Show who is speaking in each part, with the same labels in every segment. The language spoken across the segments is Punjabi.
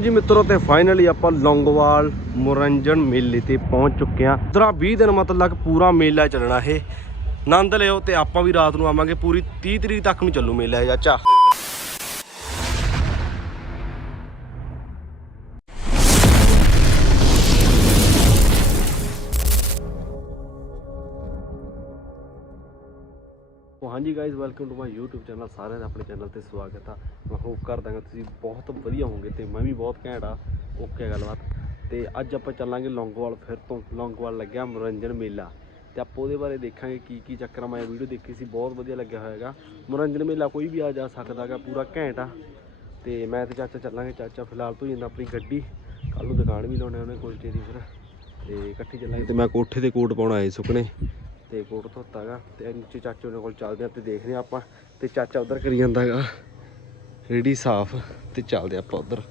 Speaker 1: ਜੀ ਮਿੱਤਰੋ ਤੇ ਫਾਈਨਲੀ ਆਪਾਂ ਲੌਂਗੋਵਾਲ ਮਨੋਰੰਜਨ ਮੇਲੇ ਤੇ ਪਹੁੰਚ ਚੁੱਕੇ ਆ ਦਰਾ 20 ਦਿਨ ਮਤਲਬ ਪੂਰਾ ਮੇਲਾ ਚੱਲਣਾ ਇਹ। ਆਨੰਦ ਲਿਓ ਤੇ ਆਪਾਂ ਵੀ ਰਾਤ ਨੂੰ ਆਵਾਂਗੇ। ਪੂਰੀ 30 ਤਰੀਕ ਤੱਕ ਨੂੰ ਚੱਲੂ ਮੇਲਾ ਇਹ ਚਾਚਾ ਹਾਂਜੀ guys welcome to my YouTube channel ਸਾਰਿਆਂ ਦਾ ਆਪਣੇ ਚੈਨਲ ਤੇ ਸਵਾਗਤ ਆ। ਮੈਂ ਹੋਪ ਕਰਦਾ ਹਾਂ ਤੁਸੀਂ ਬਹੁਤ ਵਧੀਆ ਹੋਵੋਗੇ ਤੇ ਮੈਂ ਵੀ ਬਹੁਤ ਘੈਂਟ ਆ। ਓਕੇ ਗੱਲਬਾਤ। ਤੇ ਅੱਜ ਆਪਾਂ ਚੱਲਾਂਗੇ ਲੌਂਗੋਵਾਲ ਫਿਰ ਤੋਂ। ਲੌਂਗੋਵਾਲ ਲੱਗਿਆ ਮਨੋਰੰਜਨ ਮੇਲਾ। ਤੇ ਆਪਾਂ ਉਹਦੇ ਬਾਰੇ ਦੇਖਾਂਗੇ ਕੀ ਕੀ ਚੱਕਰ ਆ। ਮੈਂ ਵੀਡੀਓ ਦੇਖੀ ਸੀ, ਬਹੁਤ ਵਧੀਆ ਲੱਗਿਆ ਹੋਏਗਾ ਮਨੋਰੰਜਨ ਮੇਲਾ ਕੋਈ ਵੀ ਆ ਜਾ ਸਕਦਾਗਾ ਪੂਰਾ ਘੈਂਟ ਆ। ਤੇ ਮੈਂ ਤੇ ਚਾਚਾ ਚੱਲਾਂਗੇ। ਚਾਚਾ ਫਿਲਹਾਲ ਤੋਂ ਜਾਂਦਾ ਆਪਣੀ ਗੱਡੀ। ਕੱਲ ਨੂੰ ਦੁਕਾਨ ਵੀ ਲਾਉਣੇ ਉਹਨੇ ਕੁਲਚੇ ਦੀ ਫਿਰ। ਤੇ ਇਕੱਠੇ ਚੱਲਾਂਗੇ। ਤੇ ਮੈਂ ਕੋਠੇ ਤੇ ਕੋਟ ਪਾਉਣ ਆਏ ਸੁੱਕਣੇ। ਤੇ ਕੋਟ ਧੋਤਾਗਾ ਤੇ ਨੀਚੇ ਚਾਚੇ ਉਹਨਾਂ ਕੋਲ ਚੱਲਦੇ ਆ ਤੇ ਦੇਖਦੇ ਆ ਆਪਾਂ ਤੇ ਚਾਚਾ ਉਧਰ ਕਰੀ ਜਾਂਦਾਗਾ। ਰੇੜੀ ਸਾਫ਼ ਤੇ ਚੱਲਦੇ ਆਪਾਂ ਉਧਰ।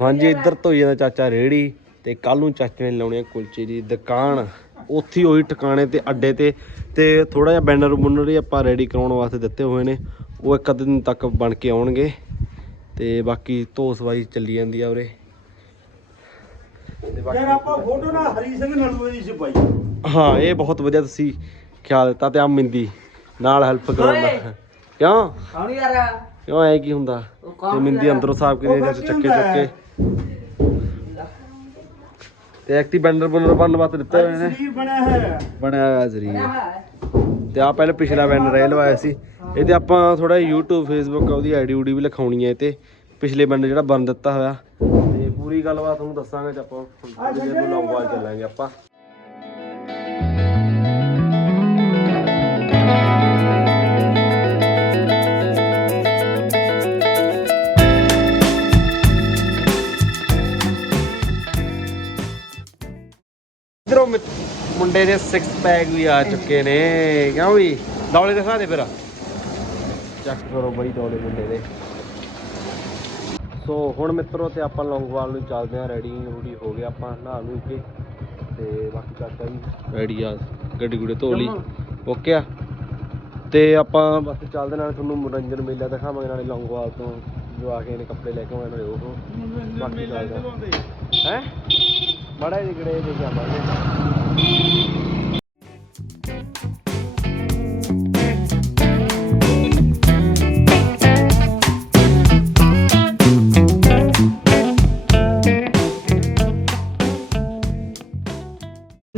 Speaker 1: ਹਾਂਜੀ ਇੱਧਰ ਧੋਈ ਜਾਂਦਾ ਚਾਚਾ ਰੇੜੀ ਤੇ ਕੱਲ ਨੂੰ ਚਾਚੇ ਨੇ ਲਾਉਣੀ ਆ ਕੁਲਚੇ ਦੀ ਦੁਕਾਨ। ਉੱਥੇ ਹੀ ਉਹੀ ਟਿਕਾਣੇ ਤੇ ਅੱਡੇ ਤੇ ਤੇ ਥੋੜਾ ਜਿਹਾ ਬੈਨਰ ਬੁਨਰ ਹੀ ਆਪਾਂ ਰੈਡੀ ਕਰਾਉਣ ਵਾਸਤੇ ਦਿੱਤੇ ਹੋਏ ਨੇ। ਉਹ ਇੱਕ ਅੱਧੇ ਦਿਨ ਤੱਕ ਬਣ ਕੇ ਆਉਣਗੇ ਤੇ ਬਾਕੀ ਧੋ ਸਵਾਈ ਚੱਲੀ ਜਾਂਦੀ ਆ ਉਰੇ।
Speaker 2: ਯਾਰ ਆਪਾਂ ਫੋਟੋ ਨਾ ਹਰੀ ਸਿੰਘ ਨਲੂਏ ਦੀ ਸੀ ਪਾਈ।
Speaker 1: ਹਾਂ ਇਹ ਬਹੁਤ ਵਧੀਆ ਤੁਸੀਂ ਖਿਆਲ ਦਿੱਤਾ ਤੇ ਆ ਮਿੰਦੀ ਨਾਲ ਹੈਲਪ ਕਰਾਉਣ ਦਾ। ਕਿਉਂ?
Speaker 3: ਕੌਣ ਯਾਰ?
Speaker 1: ਕਿਉਂ ਐ ਕੀ ਹੁੰਦਾ? ਤੇ ਮਿੰਦੀ ਅੰਦਰੋਂ ਸਾਫ਼ ਕਰੀ ਤੇ ਚੱਕੇ ਚੁੱਕੇ। ਤੇ ਐਕਟੀ ਬੈਨਰ ਬਨਰ ਬਣਨ ਵਾਸਤੇ ਦਿੱਤੇ ਹੋਏ ਨੇ।
Speaker 2: ਸਰੀਰ ਬਣਿਆ ਹੈ।
Speaker 1: ਬਣਿਆ ਹੋਇਆ ਸਰੀਰ ਤੇ ਆ ਪਹਿਲੇ ਪਿਛਲਾ ਬੈਨਰ ਇਹ ਲਵਾਇਆ ਸੀ। ਇਹ ਤੇ ਆਪਾਂ ਥੋੜਾ YouTube Facebook ਉਹਦੀ ਆਈਡੀ ਊਡੀ ਵੀ ਲਿਖਾਉਣੀ ਹੈ ਇਹ ਤੇ। ਪਿਛਲੇ ਬੈਨਰ ਜਿਹੜਾ ਬਣ ਦਿੱਤਾ ਹੋਇਆ। ਪੂਰੀ ਗੱਲਬਾਤ ਤੁਹਾਨੂੰ ਦੱਸਾਂਗੇ ਜੇ ਆਪਾਂ ਜਿਹੜੇ ਲੌਂਗਵਾਲ ਚੱਲਾਂਗੇ ਆਪਾਂ। ਇਧਰੋਂ ਮੁੰਡੇ ਦੇ 6 ਪੈਕ ਵੀ ਆ ਚੁੱਕੇ ਨੇ। ਕਿਉਂ ਵੀ? ਦੌਲੇ ਦਿਖਾ ਦੇ ਫਿਰ। ਚੈੱਕ ਕਰੋ ਬਾਈ ਦੌਲੇ ਮੁੰਡੇ ਦੇ। ਸੋ ਹੁਣ ਮਿੱਤਰੋ ਤੇ ਆਪਾਂ ਲੌਂਗਵਾਲ ਨੂੰ ਚੱਲਦੇ ਆ ਰੈਡੀ ਰੂਡੀ ਹੋ ਗਿਆ ਆਪਾਂ ਨਹਾ ਨੂੰ ਕੇ ਤੇ ਬਾਕੀ ਚਾਚਾ ਵੀ ਰੈਡੀ ਆ ਗੱਡੀ ਗੁੜੇ ਧੋ ਲਈ। ਓਕੇ ਆ। ਤੇ ਆਪਾਂ ਬਸ ਚੱਲਦੇ ਨਾਲ ਤੁਹਾਨੂੰ ਮਨੋਰੰਜਨ ਮੇਲਾ ਦਿਖਾਵਾਂਗੇ ਨਾਲੇ ਲੌਂਗਵਾਲ ਤੋਂ ਜੋ ਆ ਕੇ ਨੇ ਕੱਪੜੇ ਲੈ ਕੇ ਆਉਣੇ ਨਾਲੇ ਉਹ। ਬਾਕੀ ਚੱਲਦੇ ਹੈ। ਬੜਾ ਜਿਗੜੇ ਦੇ ਜਾਵਾਂਗੇ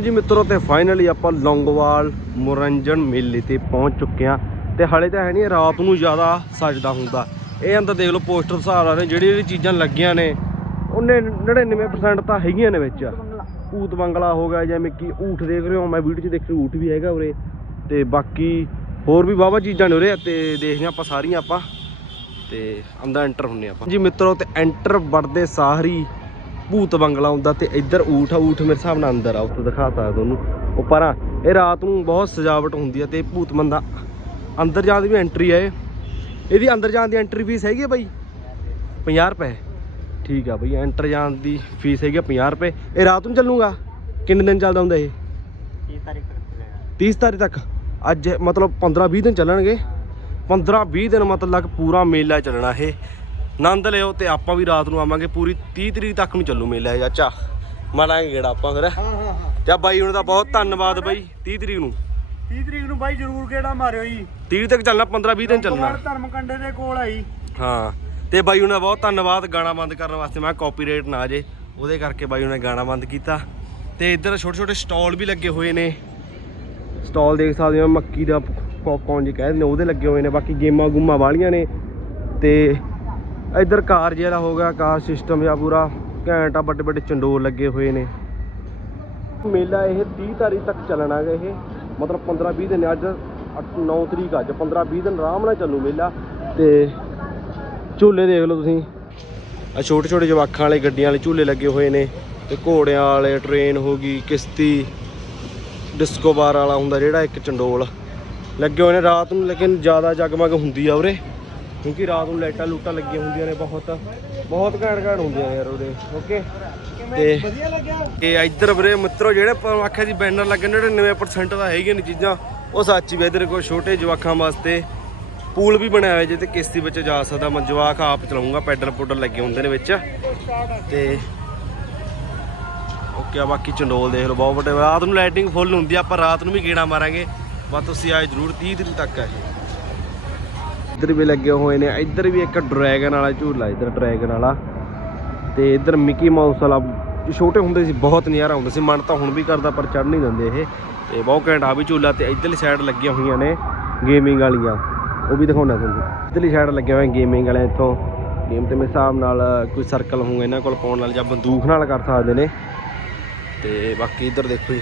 Speaker 1: ਜੀ ਮਿੱਤਰੋ ਤੇ ਫਾਈਨਲੀ ਆਪਾਂ ਲੌਂਗੋਵਾਲ ਮਨੋਰੰਜਨ ਮੇਲੇ ਤੇ ਪਹੁੰਚ ਚੁੱਕੇ ਆ ਤੇ ਹਾਲੇ ਤਾਂ ਹੈ ਨਹੀਂ ਰਾਤ ਨੂੰ ਜ਼ਿਆਦਾ ਸਜਦਾ ਹੁੰਦਾ। ਇਹ ਅੰਦਰ ਦੇਖ ਲਓ ਪੋਸਟਰ ਸਹਾਰਾ ਨੇ ਜਿਹੜੀ ਜਿਹੜੀ ਚੀਜ਼ਾਂ ਲੱਗੀਆਂ ਨੇ ਉਹਨੇ 99% ਤਾਂ ਹੈਗੀਆਂ ਨੇ ਵਿੱਚ। ਊਤ ਬੰਗਲਾ ਹੋ ਗਿਆ ਜਿਵੇਂ ਕਿ ਊਠ ਦੇਖ ਰਹੇ ਹੋ ਮੈਂ ਵੀਡੀਓ 'ਚ ਦੇਖ ਰਿਹਾ ਊਠ ਵੀ ਹੈਗਾ ਉਰੇ। ਤੇ ਬਾਕੀ ਹੋਰ ਵੀ ਵਾਹਵਾ ਚੀਜ਼ਾਂ ਨੇ ਉਰੇ ਤੇ ਦੇਖਦੇ ਆਪਾਂ ਸਾਰੀਆਂ ਆਪਾਂ। ਤੇ ਅੰਦਰ ਐਂਟਰ ਹੁੰਨੇ ਆਪਾਂ। ਜੀ ਮਿੱਤਰੋ ਤੇ ਐਂਟਰ ਵੜਦੇ ਸਾਹਰੀ ਭੂਤ ਬੰਗਲਾ ਹੁੰਦਾ ਤੇ ਇੱਧਰ ਊਠ ਆ ਊਠ ਮੇਰੇ ਹਿਸਾਬ ਨਾਲ ਅੰਦਰ ਆ ਉੱਥੇ ਦਿਖਾ ਸਕਦਾ ਤੁਹਾਨੂੰ। ਉਹ ਪਰਾਂ ਇਹ ਰਾਤ ਨੂੰ ਬਹੁਤ ਸਜਾਵਟ ਹੁੰਦੀ ਆ ਤੇ ਭੂਤ ਬੰਦਾ ਅੰਦਰ ਜਾਣ ਦੀ ਵੀ ਐਂਟਰੀ ਆ ਇਹ। ਇਹਦੀ ਅੰਦਰ ਜਾਣ ਦੀ ਐਂਟਰੀ ਫੀਸ ਹੈਗੀ ਆ ਬਾਈ? 50 ਰੁਪਏ। ਠੀਕ ਆ ਬਈ ਐਂਟਰ ਜਾਣ ਦੀ ਫੀਸ ਹੈਗੀ ਆ 50 ਰੁਪਏ। ਇਹ ਰਾਤ ਨੂੰ ਚੱਲੂਗਾ? ਕਿੰਨੇ ਦਿਨ ਚੱਲਦਾ ਹੁੰਦਾ ਇਹ?
Speaker 2: 30 ਤਾਰੀਖ ਤੱਕ
Speaker 1: 30 ਤਾਰੀਖ ਤੱਕ? ਅੱਜ ਮਤਲਬ 15 20 ਦਿਨ ਚੱਲਣਗੇ। 15 20 ਦਿਨ ਮਤਲਬ ਪੂਰਾ ਮੇਲਾ ਚੱਲਣਾ ਇਹ। ਆਨੰਦ ਲਿਓ ਤੇ ਆਪਾਂ ਵੀ ਰਾਤ ਨੂੰ ਆਵਾਂਗੇ ਪੂਰੀ 30 ਤਰੀਕ ਤੱਕ ਨੂੰ ਚੱਲੂ ਮੇਲਾ ਚਾਚਾ ਮਾਰਾਂਗੇ ਗੇੜਾ ਆਪਾਂ ਫਿਰ
Speaker 2: ਹਾਂ। ਹਾਂ ਹਾਂ
Speaker 1: ਤੇ ਬਾਈ ਹੁਣ ਦਾ ਬਹੁਤ ਧੰਨਵਾਦ ਬਾਈ 30 ਤਰੀਕ ਨੂੰ।
Speaker 2: 30 ਤਰੀਕ ਨੂੰ ਬਾਈ ਜਰੂਰ ਕਿਹੜਾ ਮਾਰਿਓ ਜੀ।
Speaker 1: 30 ਤੱਕ ਚੱਲਣਾ 15 20 ਦਿਨ ਚੱਲਣਾ।
Speaker 2: ਧਰਮ ਕੰਡੇ ਦੇ ਕੋਲ ਆਈ
Speaker 1: ਹਾਂ ਤੇ ਬਾਈ ਉਹਨਾਂ ਦਾ ਬਹੁਤ ਧੰਨਵਾਦ ਗਾਣਾ ਬੰਦ ਕਰਨ ਵਾਸਤੇ। ਮੈਂ ਕਾਪੀਰਾਈਟ ਨਾ ਜੇ ਉਹਦੇ ਕਰਕੇ ਬਾਈ ਉਹਨੇ ਗਾਣਾ ਬੰਦ ਕੀਤਾ। ਤੇ ਇੱਧਰ ਛੋਟੇ ਛੋਟੇ ਸਟਾਲ ਵੀ ਲੱਗੇ ਹੋਏ ਨੇ। ਸਟਾਲ ਦੇਖ ਸਕਦੇ ਹੋ ਮੱਕੀ ਦਾ ਪੌਪਕੌਰਨ ਜੀ ਕਹਿੰਦੇ ਨੇ ਉਹਦੇ ਲੱਗੇ ਹੋਏ ਨੇ ਬਾਕੀ ਗੇਮਾਂ ਗੂਮਾਂ ਵਾਲੀਆਂ ਨੇ। ਤੇ ਇੱਧਰ ਕਾਰ ਜਿਹੜਾ ਹੋ ਗਿਆ, ਕਾਰ ਸਿਸਟਮ ਜਾਂ ਪੂਰਾ, ਘੈਂਟ ਆ, ਵੱਡੇ ਵੱਡੇ ਚੰਡੋਲ ਲੱਗੇ ਹੋਏ ਨੇ। ਮੇਲਾ ਇਹ 30 ਤਾਰੀਖ ਤੱਕ ਚੱਲਣਾ ਹੈ ਇਹ। ਮਤਲਬ 15 20 ਦਿਨ, ਅੱਜ 9 ਤਰੀਕ ਅੱਜ 15 20 ਦਿਨ ਆਰਾਮ ਨਾਲ ਚੱਲੂ ਮੇਲਾ। ਤੇ ਝੂਲੇ ਦੇਖ ਲਓ ਤੁਸੀਂ। ਆ ਛੋਟੇ ਛੋਟੇ ਜਵਾਕਾਂ ਵਾਲੇ, ਗੱਡੀਆਂ ਵਾਲੇ ਝੂਲੇ ਲੱਗੇ ਹੋਏ ਨੇ। ਤੇ ਘੋੜਿਆਂ ਵਾਲੇ ਟ੍ਰੇਨ ਹੋ ਗਈ, ਕਿਸ਼ਤੀ ਡਿਸਕੋ ਬਾਰ ਵਾਲਾ ਹੁੰਦਾ ਜਿਹੜਾ ਇੱਕ ਚੰਡੋਲ। ਲੱਗੇ ਹੋਏ ਨੇ, ਰਾਤ ਨੂੰ ਲੇਕਿਨ ਜ਼ਿਆਦਾ ਜਗਮਗ ਹੁੰਦੀ ਆ ਉਰੇ। ਕਿਉਂਕਿ ਰਾਤ ਨੂੰ ਲਾਈਟਾਂ ਲੂਟਾਂ ਲੱਗੀਆਂ ਹੁੰਦੀਆਂ ਨੇ ਬਹੁਤ। ਬਹੁਤ ਘੈਂਟ ਘੈਂਟ ਹੁੰਦੀਆਂ ਯਾਰ ਉਹਦੇ ਓਕੇ ਤੇ
Speaker 2: ਵਧੀਆ ਲੱਗਿਆ
Speaker 1: ਇਹ ਇੱਧਰ ਵੀਰੇ ਮਿੱਤਰੋ, ਜਿਹੜੇ ਆਖਿਆ ਦੀ ਬੈਨਰ ਲੱਗੇ ਨੇ 99% ਤਾਂ ਹੈਗੀਆਂ ਨੇ ਚੀਜ਼ਾਂ। ਉਹ ਸੱਚ ਵੀ ਇੱਧਰ ਕੋਈ ਛੋਟੇ ਜਵਾਕਾਂ ਵਾਸਤੇ ਪੂਲ ਵੀ ਬਣਿਆ ਹੋਇਆ ਜਿੱਥੇ ਕਿਸ਼ਤੀ ਵਿੱਚ ਜਾ ਸਕਦਾ। ਮੈਂ ਜਵਾਕ ਆਪ ਚਲਾਉਂਗਾ, ਪੈਡਲ ਪੁਡਲ ਲੱਗੇ ਹੁੰਦੇ ਨੇ ਵਿੱਚ। ਤੇ ਓਕੇ ਆ, ਬਾਕੀ ਚੰਡੋਲ ਦੇਖ ਲਓ, ਬਹੁਤ ਵੱਡੇ। ਰਾਤ ਨੂੰ ਲਾਈਟਿੰਗ ਫੁੱਲ ਹੁੰਦੀ ਆ, ਆਪਾਂ ਰਾਤ ਨੂੰ ਵੀ ਗੇੜਾ ਮਾਰਾਂਗੇ। ਬਸ ਤੁਸੀਂ ਆਏ ਜ਼ਰੂਰ 30 ਦਿਨ ਤੱਕ ਆ ਇੱਧਰ ਵੀ ਲੱਗੇ ਹੋਏ ਨੇ, ਇੱਧਰ ਵੀ ਇੱਕ ਡਰੈਗਨ ਵਾਲਾ ਝੂਲਾ, ਇੱਧਰ ਡਰੈਗਨ ਵਾਲਾ। ਤੇ ਇੱਧਰ ਮਿਕੀ ਮਾਊਸ ਵਾਲਾ, ਛੋਟੇ ਹੁੰਦੇ ਸੀ, ਬਹੁਤ ਨਜ਼ਾਰਾ ਹੁੰਦਾ ਸੀ, ਮਨ ਤਾਂ ਹੁਣ ਵੀ ਕਰਦਾ, ਪਰ ਚੜ ਨਹੀਂ ਦਿੰਦੇ ਇਹ। ਤੇ ਬਹੁਤ ਘੈਂਟ ਆ ਵੀ ਝੂਲਾ, ਤੇ ਇੱਧਰਲੀ ਸਾਈਡ ਲੱਗੀਆਂ ਹੋਈਆਂ ਨੇ ਗੇਮਿੰਗ ਵਾਲੀਆਂ। ਉਹ ਵੀ ਦਿਖਾਉਣਾ ਤੁਹਾਨੂੰ। ਇੱਧਰਲੀ ਸਾਈਡ ਲੱਗਿਆ ਹੋਇਆ ਗੇਮਿੰਗ ਵਾਲੇ ਇੱਥੋਂ। ਗੇਮ ਤੇ ਮੇਰੇ ਹਿਸਾਬ ਨਾਲ ਕੋਈ ਸਰਕਲ ਹੋਊਗਾ ਇਹਨਾਂ ਕੋਲ ਪਾਉਣ ਨਾਲ ਜਾਂ ਬੰਦੂਕ ਨਾਲ ਕਰ ਸਕਦੇ ਨੇ। ਤੇ ਬਾਕੀ ਇੱਧਰ ਦੇਖੋ ਜੀ।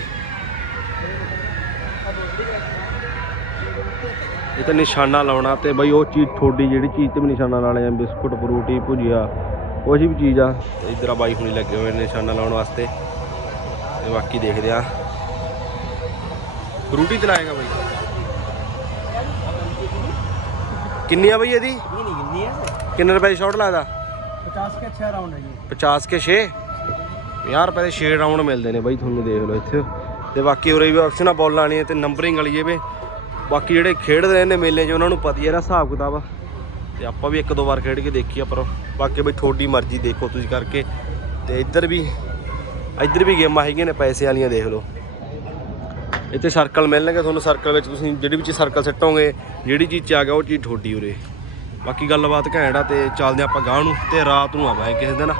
Speaker 1: ਇਹ ਤਾਂ ਨਿਸ਼ਾਨਾ ਲਾਉਣਾ ਤੇ ਬਈ ਉਹ ਚੀਜ਼ ਥੋੜੀ ਜਿਹੜੀ ਚੀਜ਼ ਤੇ ਵੀ ਨਿਸ਼ਾਨਾ ਲਾਣੇ ਆ ਬਿਸਕੁਟ ਫਰੂਟੀ ਭੁਜੀਆ ਜੀ ਵੀ ਚੀਜ਼ ਆ। ਇੱਧਰ ਆ ਬਾਈ ਹੁਣੀ ਲੱਗੇ ਹੋਏ ਨਿਸ਼ਾਨਾ ਲਾਉਣ ਵਾਸਤੇ। ਤੇ ਬਾਕੀ ਦੇਖਦੇ ਆ। ਫਰੂਟੀ ਚਲਾਏਗਾ ਬਾਈ? ਕਿੰਨੀ ਆ ਬਈ ਇਹਦੀ?
Speaker 2: ਇਹ ਕਿੰਨੀ
Speaker 1: ਰੁਪਏ ਸ਼ਾਟ ਲੱਗਦਾ?
Speaker 2: 50 ਕੇ 6 ਰਾਉਂਡ ਹੈ ਜੀ
Speaker 1: 50 ਕੇ 6 50 ਰੁਪਏ ਦੇ 6 ਰਾਉਂਡ ਮਿਲਦੇ ਨੇ ਬਾਈ ਤੁਹਾਨੂੰ ਦੇਖ ਲਓ ਇੱਥੇ। ਤੇ ਬਾਕੀ ਉਰੇ ਵੀ ਆਪਸ਼ਨਾਂ ਬਾਲ ਲਾਣੀ ਤੇ ਨੰਬਰਿੰਗ ਵਾਲੀ ਜਿਵੇਂ ਬਾਕੀ ਜਿਹੜੇ ਖੇਡਦੇ ਰਹੇ ਨੇ ਮੇਲੇ 'ਚ, ਉਹਨਾਂ ਨੂੰ ਪਤਾ ਹੀ ਇਹਦਾ ਹਿਸਾਬ ਕਿਤਾਬ। ਆ ਤੇ ਆਪਾਂ ਵੀ ਇੱਕ ਦੋ ਵਾਰ ਖੇਡ ਕੇ ਦੇਖੀ ਆ, ਪਰ ਬਾਕੀ ਬਈ ਤੁਹਾਡੀ ਮਰਜ਼ੀ ਦੇਖੋ ਤੁਸੀਂ ਕਰਕੇ। ਤੇ ਇੱਧਰ ਵੀ ਇੱਧਰ ਵੀ ਗੇਮਾਂ ਹੈਗੀਆਂ ਨੇ, ਪੈਸੇ ਵਾਲੀਆਂ ਦੇਖ ਲਓ। ਇੱਥੇ ਸਰਕਲ ਮਿਲਣਗੇ ਤੁਹਾਨੂੰ ਸਰਕਲ ਵਿੱਚ ਤੁਸੀਂ ਜਿਹੜੀ ਵੀ ਚੀਜ਼ ਸਰਕਲ ਸਿੱਟੋਗੇ ਜਿਹੜੀ ਚੀਜ਼ 'ਚ ਆ ਗਿਆ, ਉਹ ਚੀਜ਼ ਤੁਹਾਡੀ ਉਰੇ। ਬਾਕੀ ਗੱਲਬਾਤ ਘੈਂਟ ਆ ਤੇ ਚੱਲਦੇ ਆਪਾਂ ਗਾਂ ਨੂੰ, ਤੇ ਰਾਤ ਨੂੰ ਆਵਾਂਗੇ ਕਿਸੇ ਦਿਨ।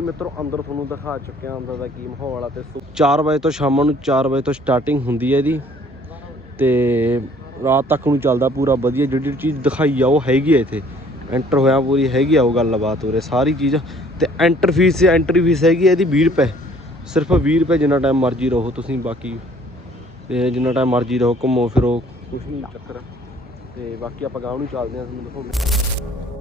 Speaker 1: ਮਿੱਤਰੋ, ਅੰਦਰ ਤੁਹਾਨੂੰ ਦਿਖਾ ਚੁੱਕਿਆ, ਅੰਦਰ ਦਾ ਕੀ ਮਾਹੌਲ ਆ ਤੇ 4 ਵਜੇ ਤੋਂ ਸ਼ਾਮ ਨੂੰ 4 ਵਜੇ ਤੋਂ ਸਟਾਰਟਿੰਗ ਹੁੰਦੀ ਹੈ ਇਹਦੀ। ਤੇ ਰਾਤ ਤੱਕ ਨੂੰ ਚੱਲਦਾ ਪੂਰਾ ਵਧੀਆ, ਜਿਹੜੀ ਚੀਜ਼ ਦਿਖਾਈ ਆ ਉਹ ਹੈਗੀ ਆ ਇੱਥੇ। ਐਂਟਰ ਹੋਇਆ ਪੂਰੀ ਹੈਗੀ ਆ ਉਹ ਗੱਲਬਾਤ ਉਰੇ, ਸਾਰੀ ਚੀਜ਼। ਤੇ ਐਂਟਰ ਫੀਸ ਐਂਟਰੀ ਫੀਸ ਹੈਗੀ ਆ ਇਹਦੀ 20 ਰੁਪਏ। ਸਿਰਫ 20 ਰੁਪਏ ਜਿੰਨਾ ਟਾਈਮ ਮਰਜ਼ੀ ਰਹੋ ਤੁਸੀਂ, ਬਾਕੀ ਤੇ ਜਿੰਨਾ ਟਾਈਮ ਮਰਜ਼ੀ ਰਹੋ, ਘੁੰਮੋ ਫਿਰੋ, ਕੁਛ ਨਹੀਂ ਚੱਕਰ। ਤੇ ਬਾਕੀ ਆਪਾਂ ਗਾਂਵ ਨੂੰ ਚੱਲਦੇ ਹਾਂ ਤੁਹਾਨੂੰ ਦਿਖਾਉਂਦੇ